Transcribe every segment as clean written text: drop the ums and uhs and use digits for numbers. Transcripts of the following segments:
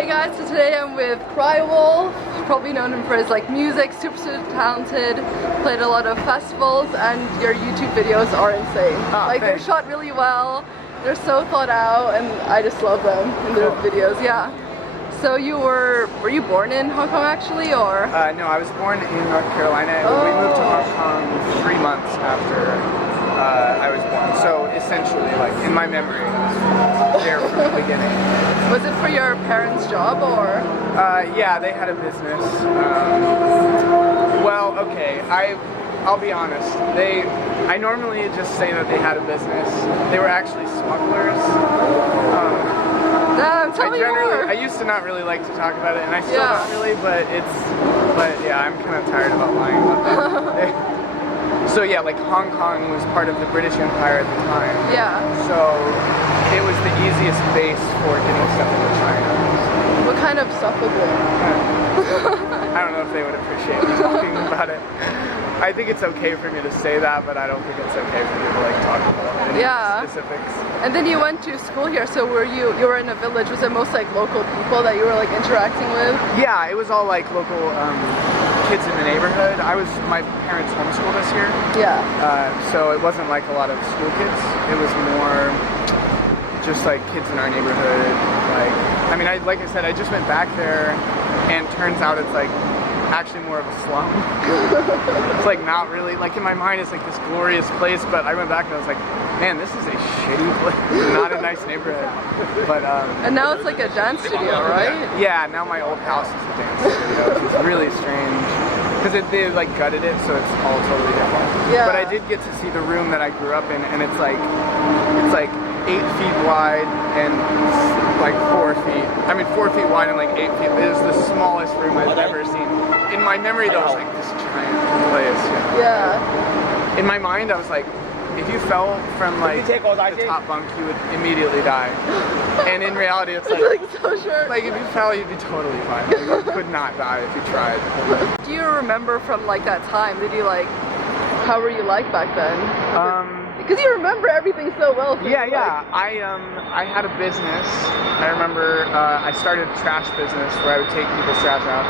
Hey guys, so today I'm with Crywolf. You probably known him for his like music, super talented, played a lot of festivals, and your YouTube videos are insane. Like they're shot really well, they're so thought out, and I just love them in their videos, yeah. So were you born in Hong Kong actually, or? No, I was born in North Carolina, and we moved to Hong Kong 3 months after I was born. So essentially, like in my memory, there from the beginning. Was it for your parents' job, or? Yeah, they had a business. Well, okay, I'll be honest. I normally just say that they had a business. They were actually smugglers. Tell me more. I used to not really like to talk about it, and I still don't really, but yeah, I'm kind of tired about lying about that. So yeah, like Hong Kong was part of the British Empire at the time. Yeah. So it was the easiest base for getting stuff into China. What kind of stuff was it? I don't know if they would appreciate me talking about it. I think it's okay for me to say that, but I don't think it's okay for me to like talk about any specifics. And then you went to school here, so you were in a village. Was it most like local people that you were like interacting with? Yeah, it was all like local kids in the neighborhood. My parents homeschooled us here. Yeah. So it wasn't like a lot of school kids. It was more just like kids in our neighborhood. Like I said, I just went back there, and turns out it's like actually more of a slum. It's like not really, like in my mind it's like this glorious place, but I went back and I was like, man, this is a shitty place, not a nice neighborhood. But and now it's like a dance studio, right? Yeah, now my old house is a dance studio. It's really strange because they like gutted it, so it's all totally different. Yeah. But I did get to see the room that I grew up in, and it's like 8 feet wide and like 4 feet. I mean 4 feet wide and like 8 feet. It is the smallest room I've ever seen. In my memory though, it's like this giant place. Yeah. In my mind I was like, if you fell from like the top bunk, you would immediately die. And in reality it's like, like if you fell, you'd be totally fine. Like, you could not die if you tried. Do you remember from like that time, how were you like back then? Because you remember everything so well. Yeah. I had a business. I remember I started a trash business where I would take people's trash out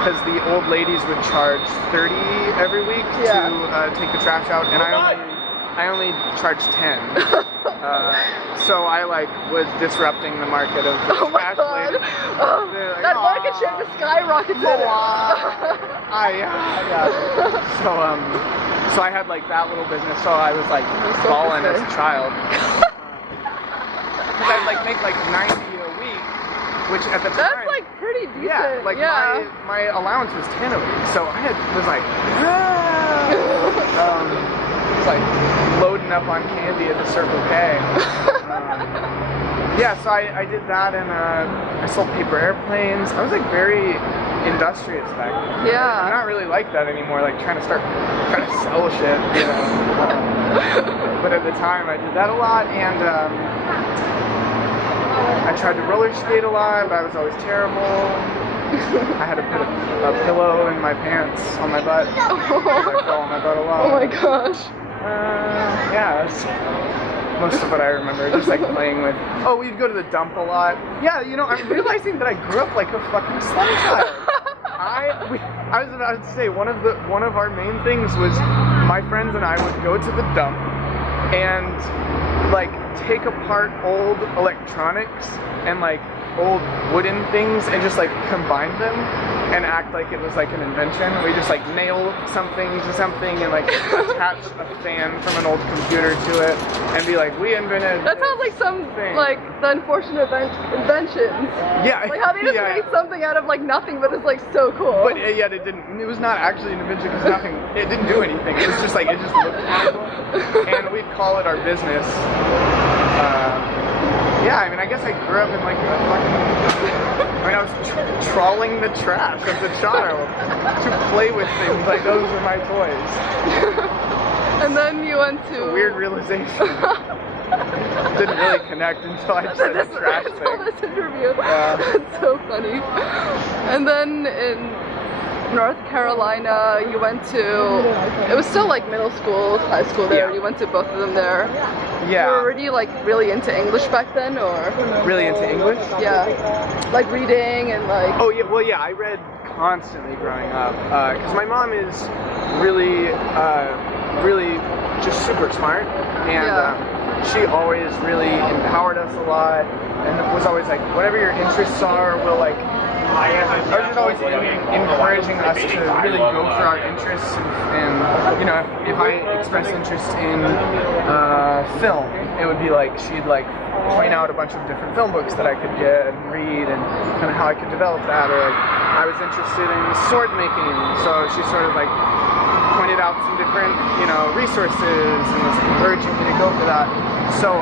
because the old ladies would charge $30 every week to take the trash out, and I only charged $10. So I like was disrupting the market of the trash ladies. Like, that market share just skyrocketed. So I had like that little business, so I was like balling as a child. Because I'd like make like 90 a week, which at the time... That's like pretty decent. Yeah, like my allowance was 10 a week, so I was like, like loading up on candy at the Circle K. Yeah, so I did that, and I sold paper airplanes. I was like very industrious back then. Yeah. I'm not really like that anymore, like trying to sell shit, you know. But at the time I did that a lot, and I tried to roller skate a lot, but I was always terrible. I had to put a pillow in my pants on my butt. I fell on my butt a lot. Oh my gosh. Yeah, that's most of what I remember, just like playing with. Oh, we'd go to the dump a lot. Yeah, you know, I'm realizing that I grew up like a fucking slum child. I was about to say one of our main things was my friends and I would go to the dump and like take apart old electronics and like old wooden things and just like combine them and act like it was like an invention. We just like nail something to something and like attach a fan from an old computer to it and be like, we invented. That sounds like some like the unfortunate inventions. Yeah. Like how they just made something out of like nothing, but it's like so cool. But yet it didn't. It was not actually an invention because nothing. It didn't do anything. It was just like it just looked cool. And we'd call it our business. Yeah, I mean, I guess I grew up in like a fucking... I was trawling the trash as a child to play with things, like those were my toys. And then you went to... It's a weird realization. Didn't really connect until I said the trash thing. This interview. Yeah. It's so funny. And then North Carolina. You went to, it was still like middle school, high school there. Yeah. You went to both of them there. Yeah. You were already like really into English back then, or? Really into English? Yeah. Like reading and like. Oh yeah. Well, yeah. I read constantly growing up because my mom is really, really just super smart, and she always really empowered us a lot, and was always like, whatever your interests are, we'll like. I was just always encouraging us to really go for our interests, and you know, if I expressed interest in film, it would be like she'd like point out a bunch of different film books that I could get and read, and kind of how I could develop that. Or like I was interested in sword making, so she sort of like pointed out some different, you know, resources and was encouraging me to go for that. So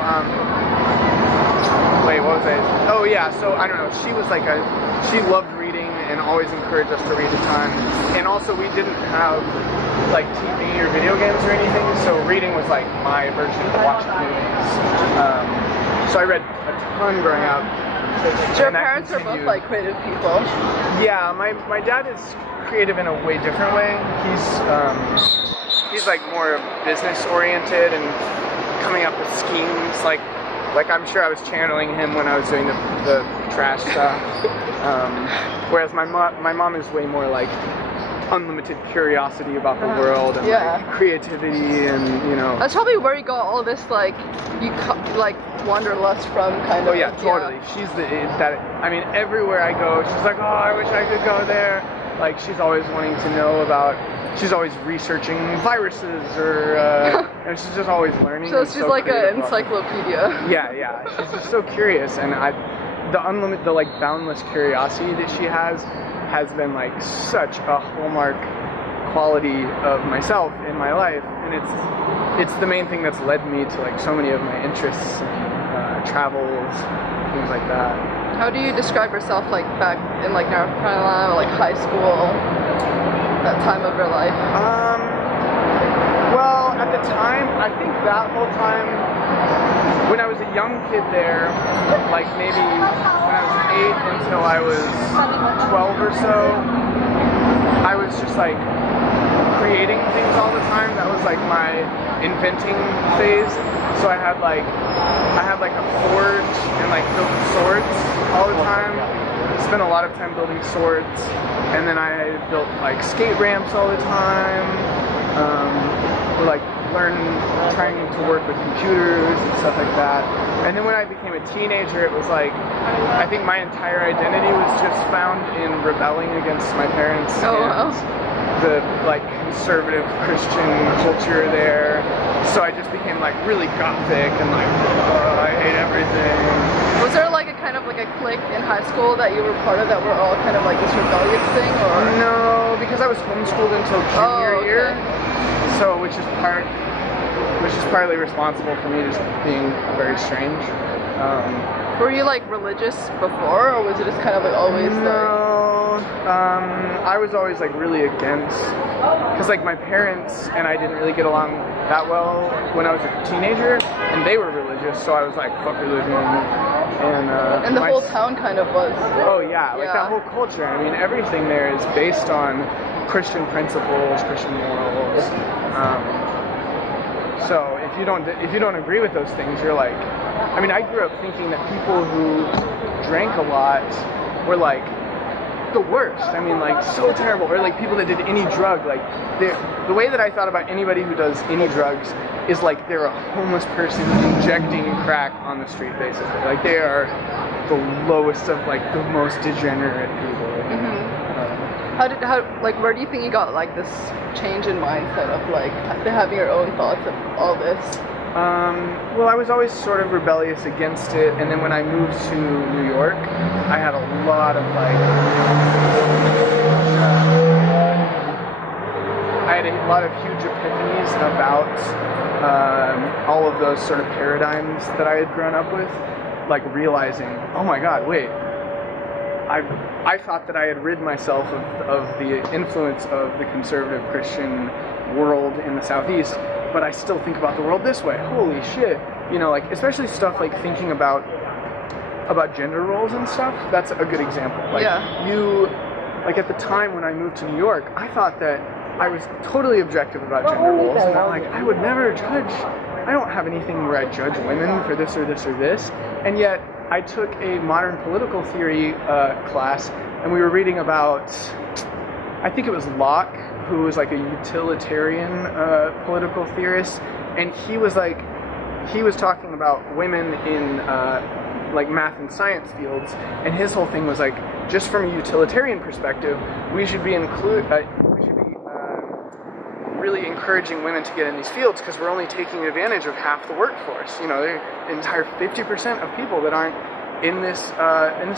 wait, what was I? Oh yeah, so I don't know. She was like she loved reading and always encouraged us to read a ton. And also we didn't have like TV or video games or anything, so reading was like my version of watching movies. So I read a ton growing up. So your parents are both like creative people? Yeah, my dad is creative in a way different way. He's like more business oriented and coming up with schemes, like I'm sure I was channeling him when I was doing the trash stuff. Whereas my mom is way more like unlimited curiosity about the world and like creativity, and you know. That's probably where you got all this like like wanderlust from, kind of. Oh yeah, totally. She's I mean, everywhere I go, she's like, oh, I wish I could go there. Like she's always wanting to know about. She's always researching viruses, or and she's just always learning. So she's like an encyclopedia. Yeah. She's just so curious, and the like boundless curiosity that she has been like such a hallmark quality of myself in my life, and it's the main thing that's led me to like so many of my interests, travels, things like that. How do you describe yourself like back in like North Carolina, or like high school? That time of your life? Well, at the time, I think that whole time, when I was a young kid there, like maybe when I was 8 until I was 12 or so, I was just like creating things all the time. That was like my inventing phase. So I had like a forge and like built swords all the time. Spent a lot of time building swords, and then I built like skate ramps all the time. Like trying to work with computers and stuff like that. And then when I became a teenager, it was like I think my entire identity was just found in rebelling against my parents and the like conservative Christian culture there. So I just became like really gothic and like I hate everything. Was there like a kind of like a clique in high school that you were part of that were all kind of like this rebellious thing, or? No, because I was homeschooled until junior year, so which is partly responsible for me just being very strange. Were you like religious before, or was it just kind of like always? No, I was always like really against, because like my parents and I didn't really get along that well when I was a teenager, and they were religious, so I was like, fuck religion. And the whole town kind of was. Oh yeah, like that whole culture. I mean, everything there is based on Christian principles, Christian morals. So if you don't agree with those things, you're like, I mean, I grew up thinking that people who drank a lot were like the worst. I mean, like so terrible. Or like people that did any drug, like the way that I thought about anybody who does any drugs is like they're a homeless person injecting crack on the street, basically. Like they are the lowest of like the most degenerate people. Mm-hmm. Where do you think you got like this change in mindset of like having your own thoughts of all this? Well, I was always sort of rebellious against it, and then when I moved to New York, I had a lot of huge epiphanies about all of those sort of paradigms that I had grown up with, like realizing, oh my God, wait. I thought that I had rid myself of the influence of the conservative Christian world in the Southeast, but I still think about the world this way. Holy shit. You know, like, especially stuff like thinking about gender roles and stuff, that's a good example. Like, like at the time when I moved to New York, I thought that I was totally objective about gender roles, and I'm like, I would never judge. I don't have anything where I judge women for this or this or this. And yet, I took a modern political theory class, and we were reading about, I think it was Locke, who was like a utilitarian political theorist, and he was talking about women in like math and science fields, and his whole thing was like, just from a utilitarian perspective, we should be really encouraging women to get in these fields because we're only taking advantage of half the workforce. You know, the entire 50% of people that aren't in this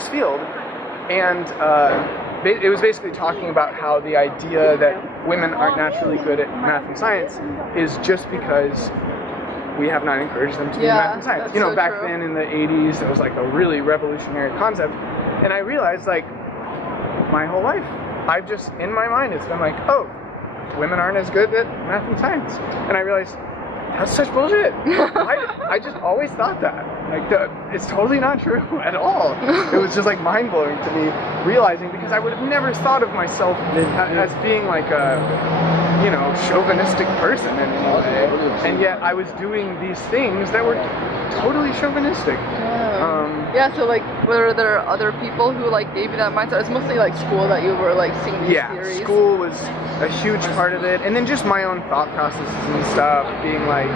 field, and it was basically talking about how the idea that women aren't naturally good at math and science is just because we have not encouraged them to do math and science. You know, back then in the 80s, it was like a really revolutionary concept, and I realized like my whole life, I've just, in my mind, it's been like, oh, women aren't as good at math and science. And I realized, that's such bullshit. I just always thought that. Like, it's totally not true at all. It was just like mind-blowing to me, realizing, because I would have never thought of myself as being like a, you know, chauvinistic person in any way. And yet I was doing these things that were totally chauvinistic. Yeah, so like, were there other people who like gave you that mindset? It's mostly like school that you were like seeing these theories. Yeah, school was a huge part of it, and then just my own thought processes and stuff, being like,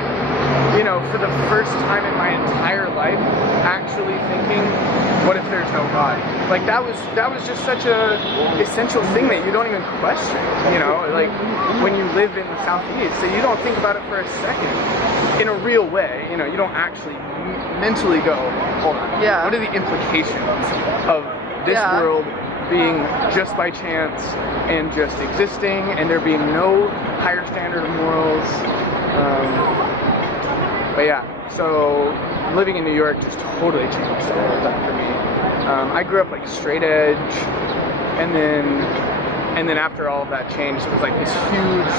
you know, for the first time in my entire life, actually thinking, what if there's no God? Like that was just such a essential thing that you don't even question, you know, like when you live in the Southeast, so you don't think about it for a second in a real way, you know, you don't actually mentally go, hold on, what are the implications of this world being just by chance and just existing, and there being no higher standard of morals. But yeah, so living in New York just totally changed all of that for me. I grew up like straight edge, and then after all of that changed, it was like this huge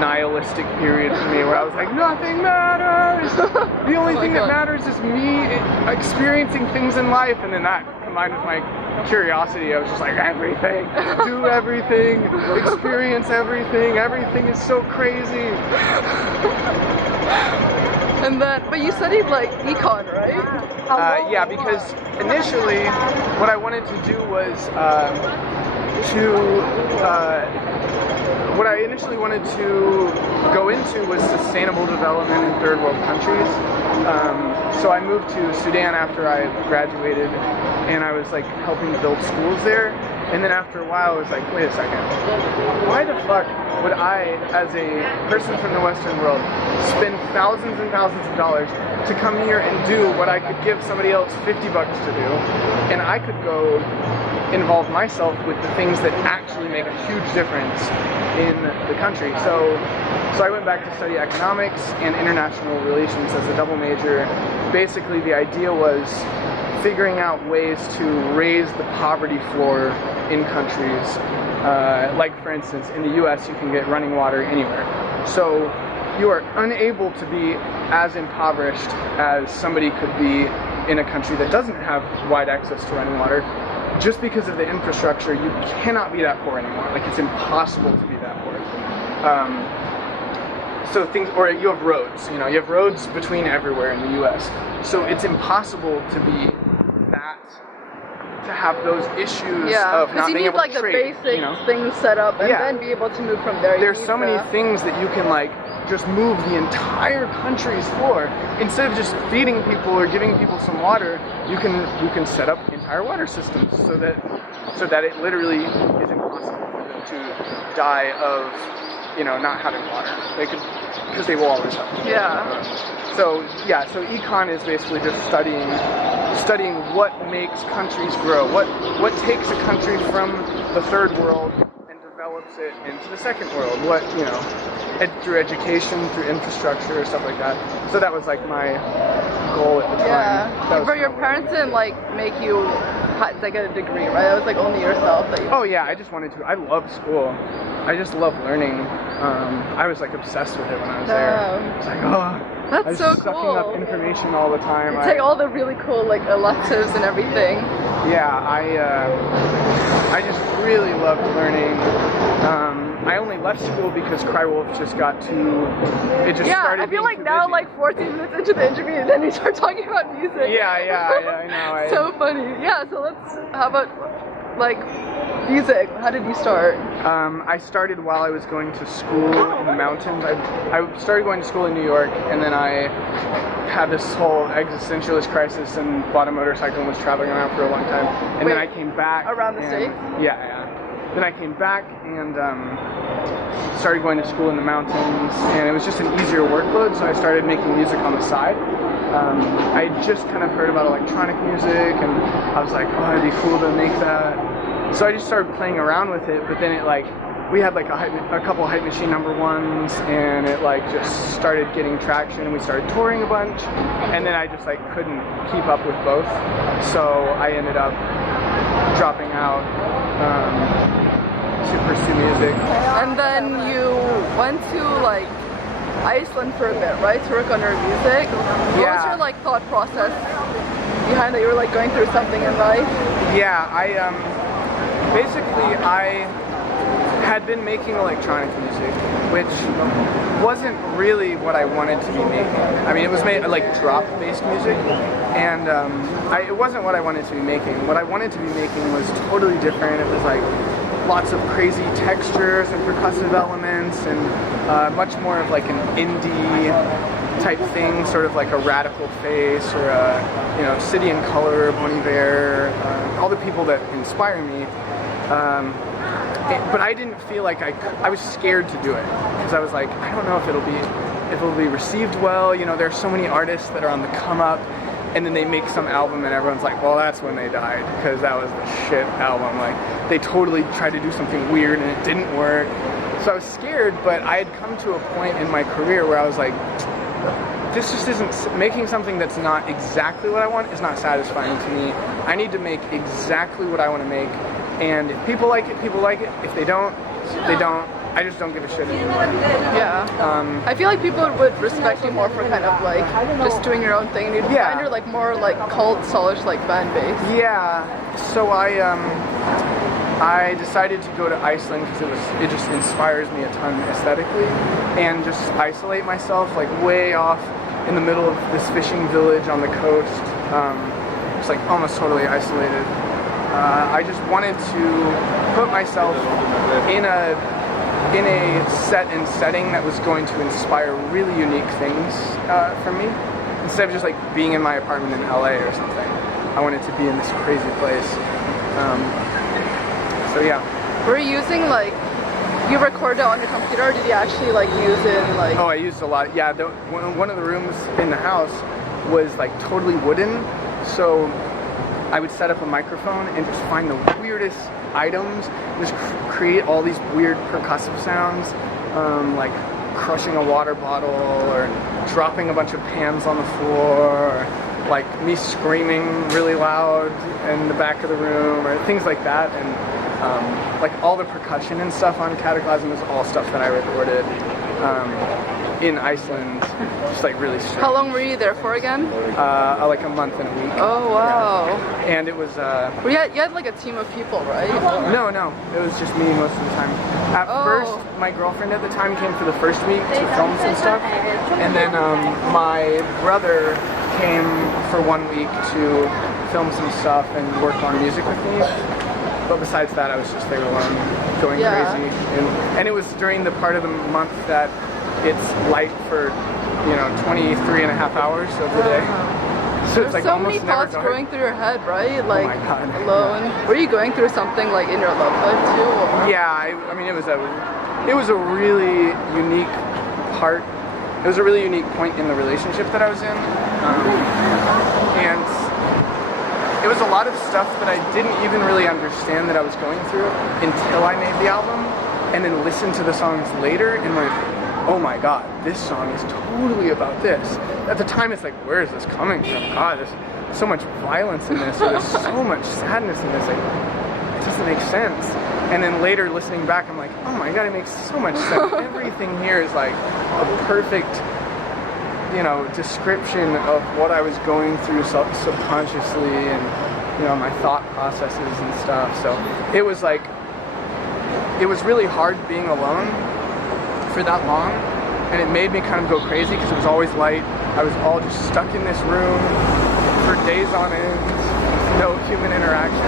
nihilistic period for me where I was like, nothing matters. The only thing that matters is me experiencing things in life. And then that combined with my curiosity, I was just like, everything, do everything, experience everything. Everything is so crazy. And then, but you studied like econ, right? Yeah, because initially what I wanted to do was what I initially wanted to go into was sustainable development in third world countries. So I moved to Sudan after I graduated, and I was like helping to build schools there. And then after a while, I was like, wait a second, why the fuck would I, as a person from the Western world, spend thousands and thousands of dollars to come here and do what I could give somebody else $50 to do, and I could go involve myself with the things that actually make a huge difference in the country. So I went back to study economics and international relations as a double major. Basically, the idea was figuring out ways to raise the poverty floor in countries. Like for instance, in the US you can get running water anywhere. So you are unable to be as impoverished as somebody could be in a country that doesn't have wide access to running water. Just because of the infrastructure, you cannot be that poor anymore. Like, it's impossible to be that poor. So things, or you have roads, you know, you have roads between everywhere in the US. So it's impossible to be that, to have those issues of not being able to trade. You need like the basic things set up and then be able to move from there. There's so many things that you can like just move the entire country's floor. Instead of just feeding people or giving people some water, you can set up entire water systems so that it literally is impossible for them to die of, you know, not having water. They could, because they will always have water. So econ is basically just studying what makes countries grow, what takes a country from the third world and develops it into the second world. What, you know, through education, through infrastructure, stuff like that. So that was like my goal at the time. Yeah. But your parents didn't like make you like get a degree, right? That was like only yourself that you. Oh yeah, I just wanted to. I loved school. I just love learning. I was like obsessed with it when I was there. It's like, oh, That's I was so sucking cool. up information all the time. You take all the really cool like electives and everything. Yeah, I just really loved learning. I only left school because Crywolf just got too. It just started. I feel being like too now, busy. like 14 minutes into the interview, and then we start talking about music. Yeah, I know. So funny. Yeah. So how about like music? How did you start? I started while I was going to school in the mountains. I started going to school in New York, and then I had this whole existentialist crisis and bought a motorcycle and was traveling around for a long time. And then I came back. Around the States? Yeah. Then I came back and started going to school in the mountains, and it was just an easier workload, so I started making music on the side. I just kind of heard about electronic music, and I was like, oh, it'd be cool to make that. So I just started playing around with it, but then it we had like a couple Hype Machine #1s, and it just started getting traction, and we started touring a bunch, and then I just couldn't keep up with both, so I ended up dropping out to pursue music. And then you went to Iceland for a bit, right, to work on your music. What was your thought process behind that? You were going through something in life? Yeah, I had been making electronic music, which wasn't really what I wanted to be making. I mean, it was made drop-based music, and it wasn't what I wanted to be making. What I wanted to be making was totally different. It was lots of crazy textures and percussive elements, and much more of an indie type thing, sort of like a Radical Face or a City and Color, Bon Iver, all the people that inspire me. But I didn't feel like I was scared to do it, because I was like, I don't know if it'll be received well. There are so many artists that are on the come up, and then they make some album and everyone's like, well, that's when they died, because that was the shit album. They totally tried to do something weird and it didn't work. So I was scared, but I had come to a point in my career where I was like, this just isn't, making something that's not exactly what I want is not satisfying to me. I need to make exactly what I want to make, and if people like it, people like it. If they don't, they don't. I just don't give a shit anymore. Yeah. I feel like people would respect you more for kind of just doing your own thing. And you'd find you're more cult, solish, fan base. Yeah. So I decided to go to Iceland because it just inspires me a ton aesthetically, and just isolate myself way off in the middle of this fishing village on the coast. Just almost totally isolated. I just wanted to put myself in a set and setting that was going to inspire really unique things for me, instead of just being in my apartment in LA or something. I wanted to be in this crazy place. So yeah. Were you using you record it on your computer, or did you actually use it in Oh, I used a lot. Yeah, one of the rooms in the house was totally wooden, so I would set up a microphone and just find the weirdest items, just create all these weird percussive sounds, like crushing a water bottle or dropping a bunch of pans on the floor, or me screaming really loud in the back of the room, or things like that. And all the percussion and stuff on Cataclysm is all stuff that I recorded in Iceland, just really strange. How long were you there for again? A month and a week. Oh wow. Yeah. And it was well, you had a team of people, right? No, it was just me most of the time. At first, my girlfriend at the time came for the first week to film some stuff, and then my brother came for 1 week to film some stuff and work on music with me. But besides that, I was just there alone, going crazy. And it was during the part of the month that it's light for 23 and a half hours of the day. So there's so many thoughts going through your head, right? Oh my God. Alone. Yeah. Were you going through something in your love life too? Or? Yeah, I mean it was a really unique part. It was a really unique point in the relationship that I was in, and it was a lot of stuff that I didn't even really understand that I was going through until I made the album, and then listened to the songs later and went, oh my God, this song is totally about this. At the time, it's where is this coming from? God, there's so much violence in this, or there's so much sadness in this. It doesn't make sense. And then later, listening back, I'm like, oh my God, it makes so much sense. Everything here is a perfect, you know, description of what I was going through subconsciously, and you know, my thought processes and stuff. So it was like, it was really hard being alone for that long, and it made me kind of go crazy because it was always light. I was all just stuck in this room for days on end, no human interaction.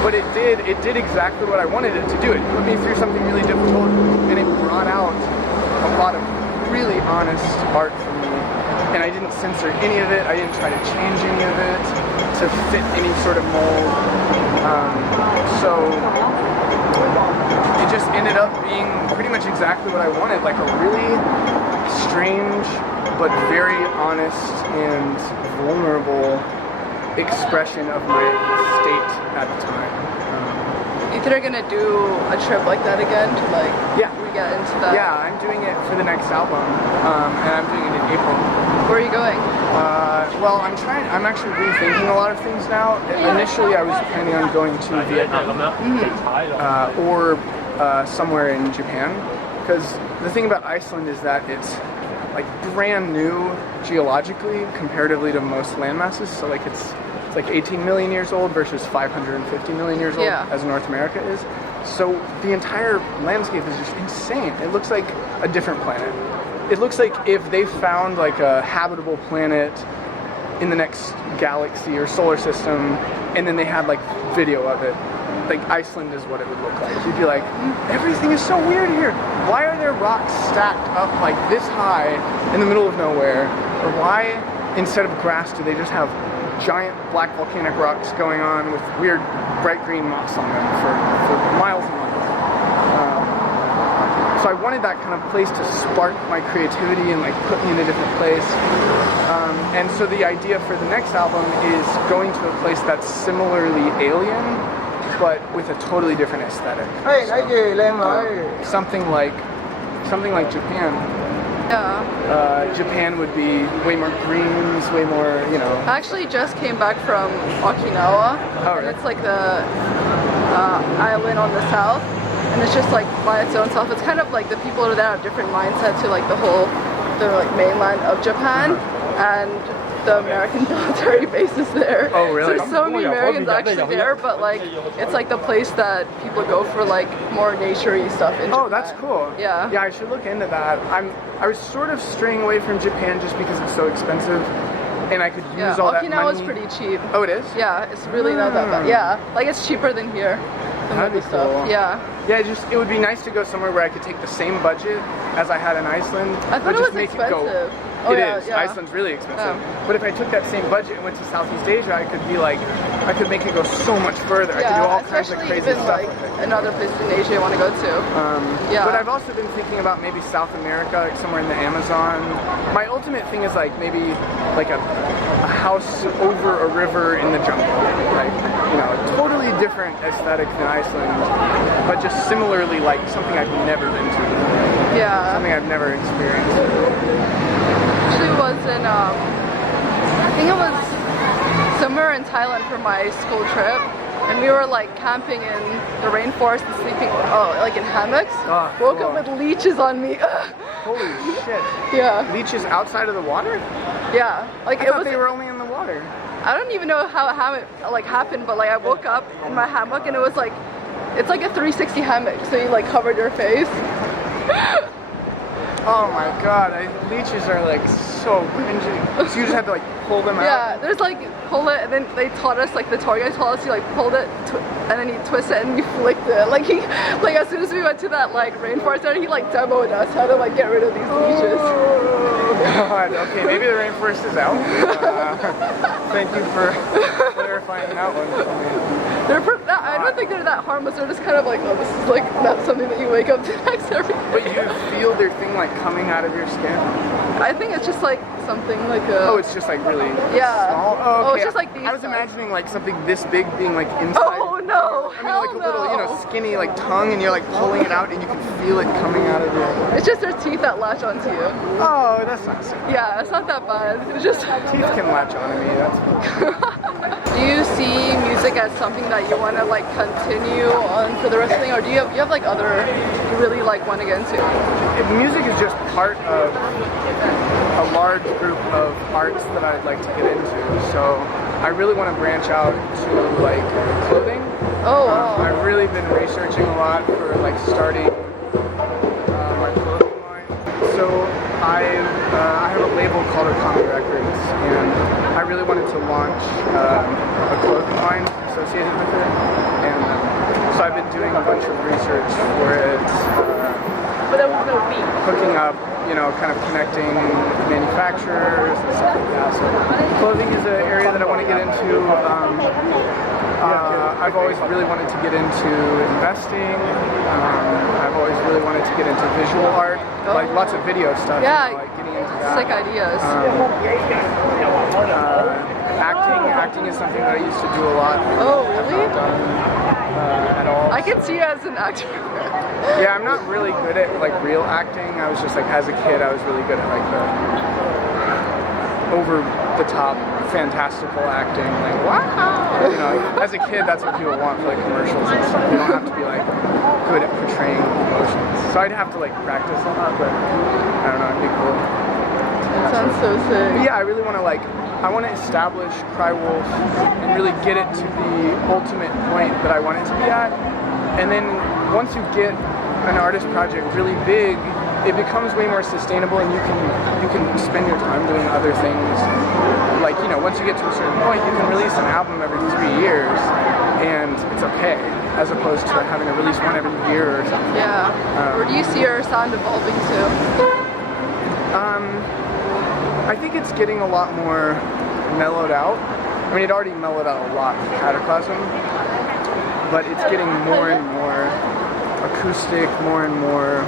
But it did exactly what I wanted it to do. It put me through something really difficult, and it brought out a lot of really honest art for me. And I didn't censor any of it. I didn't try to change any of it to fit any sort of mold. So it just ended up being pretty much exactly what I wanted, like a really strange but very honest and vulnerable expression of my state at the time. You think you're gonna do a trip like that again to like re-get into that? Yeah, I'm doing it for the next album, and I'm doing it in April. Where are you going? Well, I'm actually rethinking a lot of things now. Initially, I was planning on going to Vietnam, or somewhere in Japan, because the thing about Iceland is that it's like brand new geologically comparatively to most land masses. So like it's like 18 million years old versus 550 million years old as North America is. So the entire landscape is just insane. It looks like a different planet. It looks like if they found like a habitable planet in the next galaxy or solar system, and then they had like video of it, like Iceland is what it would look like. You'd be like, everything is so weird here. Why are there rocks stacked up like this high in the middle of nowhere? Or why, instead of grass, do they just have giant black volcanic rocks going on with weird bright green moss on them for miles and miles? So I wanted that kind of place to spark my creativity and like put me in a different place. And so the idea for the next album is going to a place that's similarly alien, but with a totally different aesthetic. So, something like Japan. Yeah. Japan would be way more greens, way more, you know. I actually just came back from Okinawa. Oh, really? And it's like the island on the south, and it's just like by its own self. It's kind of like the people over there have different mindset to like the like mainland of Japan, and the American military bases there. Oh, really? So there's so many Americans actually there, but like it's like the place that people go for like more nature-y stuff in Japan. Oh, that's cool. Yeah. Yeah, I should look into that. I was sort of straying away from Japan just because it's so expensive, and I could use all that money. Okinawa's pretty cheap. Oh, it is? Yeah, it's really not that bad. Yeah, like it's cheaper than here. That'd be stuff. cool. Yeah. Yeah, it would be nice to go somewhere where I could take the same budget as I had in Iceland. I thought it was expensive. It is. Iceland's really expensive. But if I took that same budget and went to Southeast Asia, I could be like, I could make it go so much further. I could do all kinds of crazy stuff. Like another place in Asia I want to go to. But I've also been thinking about maybe South America, like somewhere in the Amazon. My ultimate thing is like maybe like a house over a river in the jungle. Like, you know, a totally different aesthetic than Iceland, but just similarly like something I've never been to before. Yeah. Something I've never experienced. Actually was in, I think it was somewhere in Thailand for my school trip, and we were like camping in the rainforest and sleeping, like in hammocks. Woke up with leeches on me. Holy shit. Yeah. Leeches outside of the water? Yeah. Like I thought they were only in the water. I don't even know how it happened, but like I woke up in my hammock and it was like, it's like a 360 hammock, so you like covered your face. Oh my god, leeches are like so cringy. So you just have to like pull them out? Yeah, there's like pull it, and then they taught us, like the tour guide taught us, you like pulled it and then you twist it and you flicked it. Like as soon as we went to that like rainforest area, he like demoed us how to like get rid of these leeches. Oh god, okay, maybe the rainforest is out. Thank you for clarifying that one for me. I don't think they're that harmless. They're just kind of like, oh, this is like not something that you wake up to next every day. But you feel their thing like coming out of your skin? I think it's just like something like a... Oh, it's just like really Oh, small? Oh, okay. it's just like these. I was imagining like something this big being like inside. Oh no, I mean like a little, you know, skinny like tongue, and you're like pulling it out and you can feel it coming out of your... It's just their teeth that latch onto you. Oh, that's not so bad. Yeah, it's not that bad. It's just... Teeth can latch onto me, that's fine. Do you see music as something that you want to like continue on for the rest of the thing, or do you have like other you really like want to get into? Music is just part of a large group of arts that I'd like to get into. So I really want to branch out to like clothing. Oh, wow. I've really been researching a lot for like starting my clothing line. So I have a label called Economy Records, and I really wanted to launch a clothing line associated with it. And so I've been doing a bunch of research for it, hooking up, you know, kind of connecting manufacturers and stuff like that. So clothing is an area that I want to get into. I've always really wanted to get into investing. I've always really wanted to get into visual art, like lots of video stuff. Yeah, you know, like getting into that. sick ideas. Acting is something that I used to do a lot. Oh, really? I've not done at all. I can see you as an actor. Yeah, I'm not really good at like real acting. I was just like, as a kid, I was really good at like the over the top fantastical acting, like wow, you know, as a kid that's what people want for like commercials and stuff. You don't have to be like good at portraying emotions, so I'd have to like practice a lot, but I don't know, it'd be cool. That sounds so sick. But yeah, I really want to establish Crywolf and really get it to the ultimate point that I want it to be at, and then once you get an artist project really big, it becomes way more sustainable, and you can spend your time doing other things. Like, you know, once you get to a certain point, you can release an album every 3 years, and it's okay, as opposed to having to release one every year or something. Yeah. Where do you see your sound evolving to? I think it's getting a lot more mellowed out. I mean, it already mellowed out a lot with Cataclysm, but it's getting more and more acoustic, more and more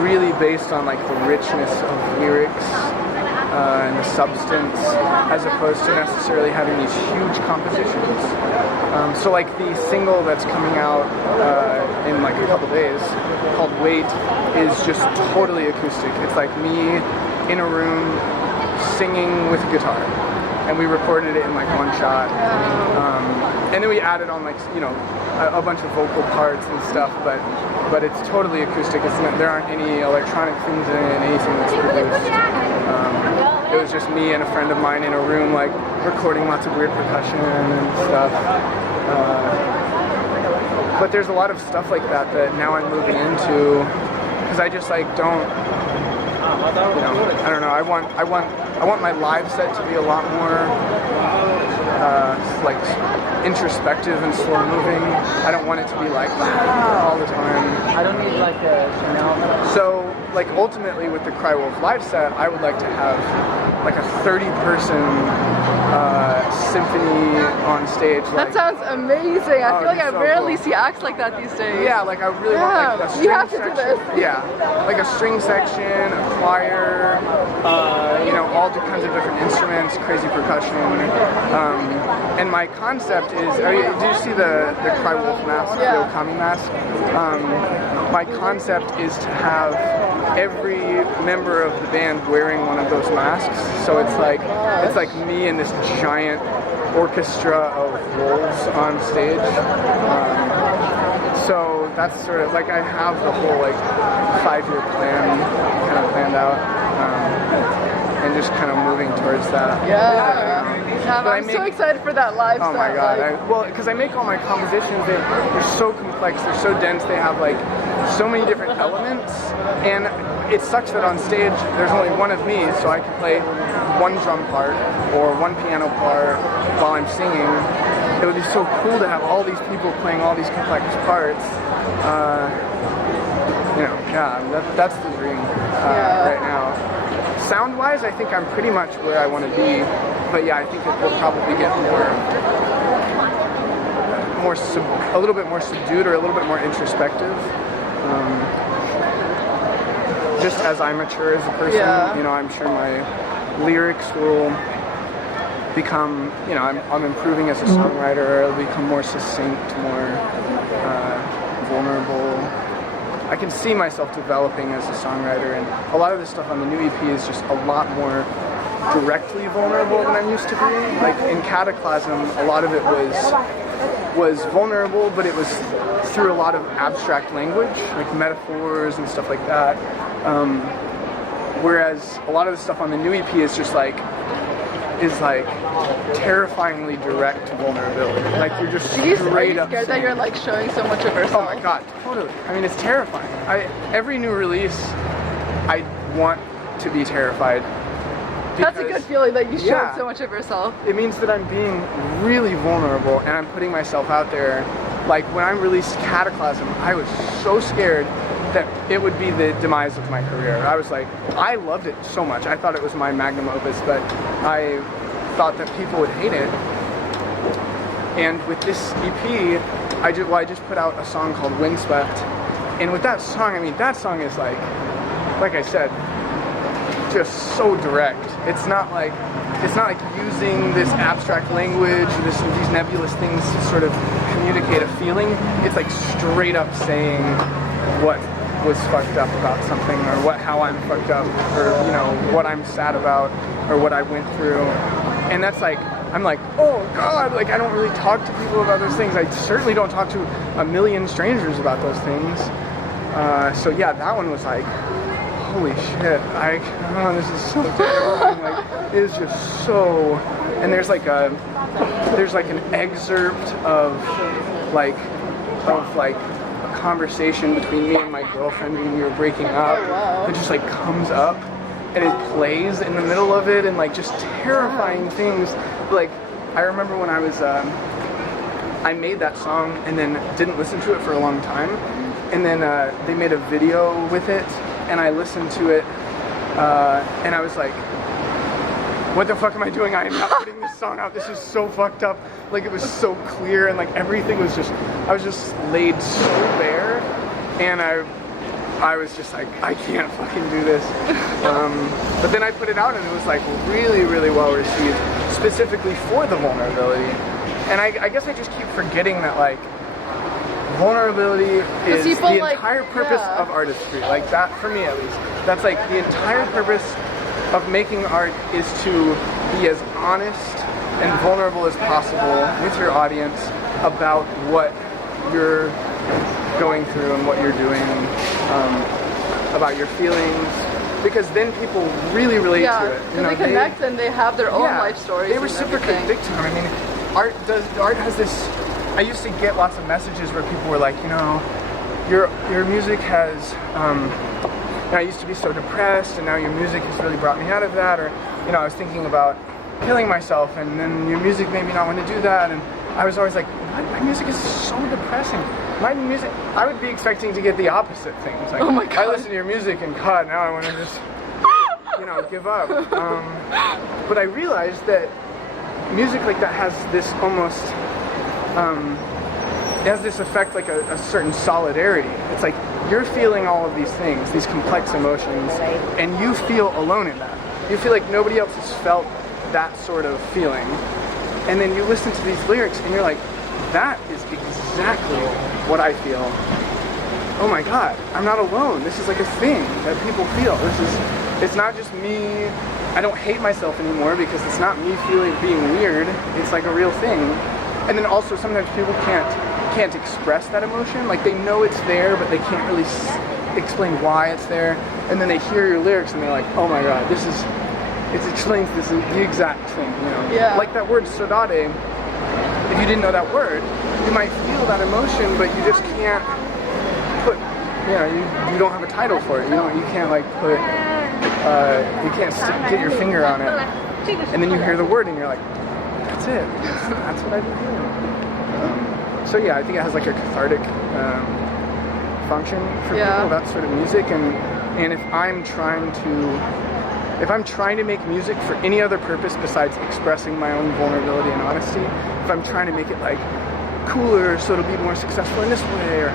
really based on like the richness of lyrics and the substance, as opposed to necessarily having these huge compositions. So like the single that's coming out in like a couple days, called Wait, is just totally acoustic. It's like me in a room singing with a guitar, and we recorded it in like one shot. And then we added on like, you know, a bunch of vocal parts and stuff, but it's totally acoustic. There aren't any electronic things in it, anything that's produced. It was just me and a friend of mine in a room, like recording lots of weird percussion and stuff. But there's a lot of stuff like that that now I'm moving into, because I just like don't, you know, I don't know. I want my live set to be a lot more like introspective and slow moving. I don't want it to be like all the time. I don't need like a Chanel. So like ultimately with the Crywolf live set, I would like to have like a 30-person symphony on stage. That sounds amazing. I feel like I rarely see acts like that these days. Yeah, like I really want like a string you have to section. do this. Yeah, like a string section, a choir, you know, all kinds of different instruments, crazy percussion. And my concept is, did you see the Crywolf mask, the Okami mask? My concept is to have every member of the band wearing one of those masks. So it's like me in this giant orchestra of wolves on stage. So that's sort of like, I have the whole like 5-year plan kind of planned out, and just kind of moving towards that. Yeah. I'm so excited for that live set. Oh my god. Well, because I make all my compositions, they're so complex, they're so dense, they have like so many different elements, and it sucks that on stage there's only one of me, so I can play one drum part or one piano part while I'm singing. It would be so cool to have all these people playing all these complex parts. You know, yeah, that's the dream right now. Sound-wise, I think I'm pretty much where I want to be, but yeah, I think it will probably get a little bit more subdued or a little bit more introspective. Just as I mature as a person, you know, I'm sure my lyrics will become, you know, I'm improving as a songwriter. It'll become more succinct, more vulnerable. I can see myself developing as a songwriter, and a lot of the stuff on the new EP is just a lot more directly vulnerable than I'm used to being. Like in Cataclysm, a lot of it was vulnerable, but it was through a lot of abstract language, like metaphors and stuff like that. Whereas a lot of the stuff on the new EP is just like terrifyingly direct vulnerability. Like you're just Are you straight up scared that you're like showing so much of yourself? Oh my god, totally. I mean, it's terrifying. Every new release, I want to be terrified. That's a good feeling that you showed so much of yourself. It means that I'm being really vulnerable and I'm putting myself out there. Like when I released Cataclysm, I was so scared that it would be the demise of my career. I was like, I loved it so much. I thought it was my magnum opus, but I thought that people would hate it. And with this EP, I just put out a song called Windswept. And with that song, I mean, that song is like I said, just so direct. It's not like using this abstract language or these nebulous things to sort of communicate a feeling. It's like straight up saying what was fucked up about something, or how I'm fucked up, or what I'm sad about, or what I went through. And that's like, I'm like, oh god, like I don't really talk to people about those things. I certainly don't talk to a million strangers about those things. So yeah, that one was like, holy shit, this is so terrifying. Like, it is just so, and there's like an excerpt of a conversation between me and my girlfriend when we were breaking up. Oh, wow. It just like comes up and it plays in the middle of it, and like just terrifying things. Like I remember when I was I made that song and then didn't listen to it for a long time, and then they made a video with it, and I listened to it, and I was like, what the fuck am I doing? I am not putting this song out. This is so fucked up. Like it was so clear, and like everything was just, I was just laid so bare, and I was just like, I can't fucking do this. But then I put it out and it was like really, really well received, specifically for the vulnerability. And I guess I just keep forgetting that like vulnerability is the entire purpose of artistry. Like that, for me at least, that's like the entire purpose of making art, is to be as honest and vulnerable as possible with your audience about what you're going through and what you're doing, about your feelings, because then people really relate to it. Because they connect and they have their own life stories. They reciprocate big time. I mean, art has this. I used to get lots of messages where people were like, your music has. I used to be so depressed, and now your music has really brought me out of that. Or, I was thinking about killing myself, and then your music made me not want to do that. And I was always like, what? My music is so depressing. My music, I would be expecting to get the opposite things. Like, oh my God. I listen to your music, and God, now I want to just, give up. But I realized that music like that has this almost, it has this effect like a certain solidarity. It's like you're feeling all of these things, these complex emotions, and you feel alone in that. You feel like nobody else has felt that sort of feeling. And then you listen to these lyrics and you're like, that is exactly what I feel. Oh my God, I'm not alone. This is like a thing that people feel. It's not just me. I don't hate myself anymore because it's not me being weird. It's like a real thing. And then also sometimes people can't express that emotion. Like they know it's there, but they can't really explain why it's there. And then they hear your lyrics and they're like, oh my God, it explains the exact thing, Yeah. Like that word saudade. If you didn't know that word, you might feel that emotion, but you just can't put, you don't have a title for it. You can't like put, you can't get your finger on it. And then you hear the word and you're like, that's it. That's what I've been doing. So yeah, I think it has like a cathartic function for people, that sort of music. And if I'm trying to make music for any other purpose besides expressing my own vulnerability and honesty, if I'm trying to make it like cooler so it'll be more successful in this way, or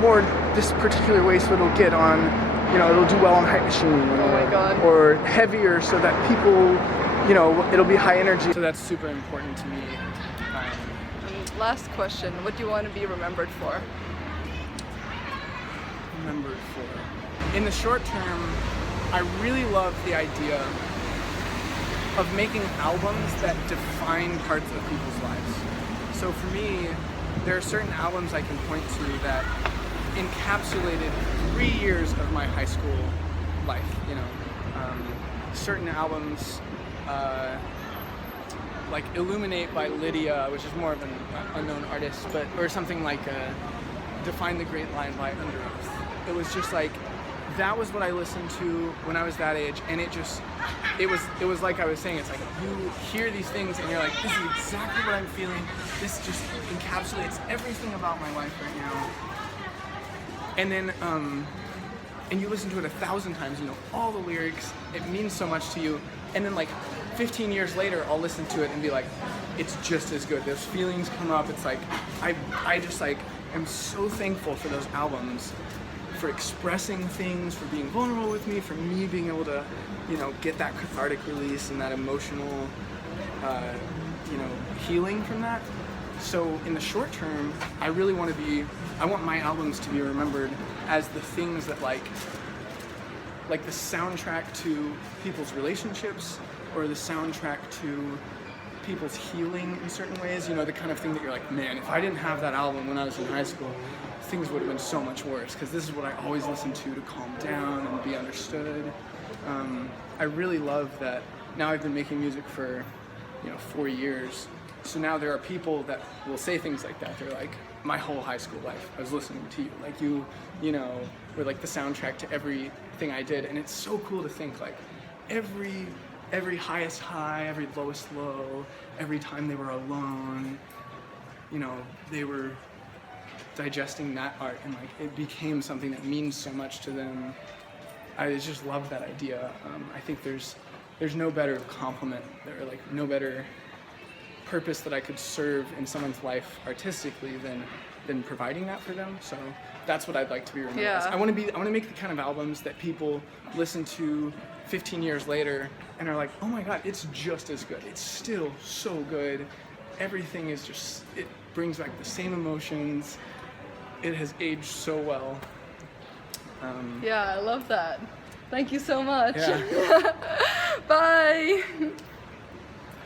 more this particular way so it'll get on, it'll do well on Hype Machine, or heavier so that people, it'll be high energy. So that's super important to me. And last question, what do you want to be remembered for? In the short term, I really love the idea of making albums that define parts of people's lives. So for me, there are certain albums I can point to that encapsulated 3 years of my high school life, you know. Certain albums, like Illuminate by Lydia, which is more of an unknown artist, or something like Define the Great Line by Under Oath. It was just like, that was what I listened to when I was that age, and it was like I was saying, it's like you hear these things and you're like, this is exactly what I'm feeling. This just encapsulates everything about my life right now. And then, and you listen to it 1,000 times, you know all the lyrics, it means so much to you, and then like 15 years later, I'll listen to it and be like, it's just as good. Those feelings come up. It's like, I just like, am so thankful for those albums, for expressing things, for being vulnerable with me, for me being able to, you know, get that cathartic release and that emotional, you know, healing from that. So in the short term, I want my albums to be remembered as the things that like the soundtrack to people's relationships, or the soundtrack to people's healing in certain ways. You know, the kind of thing that you're like, man, if I didn't have that album when I was in high school, things would have been so much worse, because this is what I always listen to calm down and be understood. I really love that now I've been making music for, you know, 4 years. So now there are people that will say things like that. They're like, my whole high school life, I was listening to you. Like you know, were like the soundtrack to everything I did. And it's so cool to think like every highest high, every lowest low, every time they were alone, you know, they were digesting that art, and like it became something that means so much to them. I just love that idea. I think there's no better compliment, or like no better purpose that I could serve in someone's life artistically than providing that for them. So that's what I'd like to be remembered as. I want to make the kind of albums that people listen to 15 years later and are like, oh my god, it's just as good. It's still so good. Everything is just, it brings back the same emotions. It has aged so well. Yeah, I love that. Thank you so much. Yeah. Bye.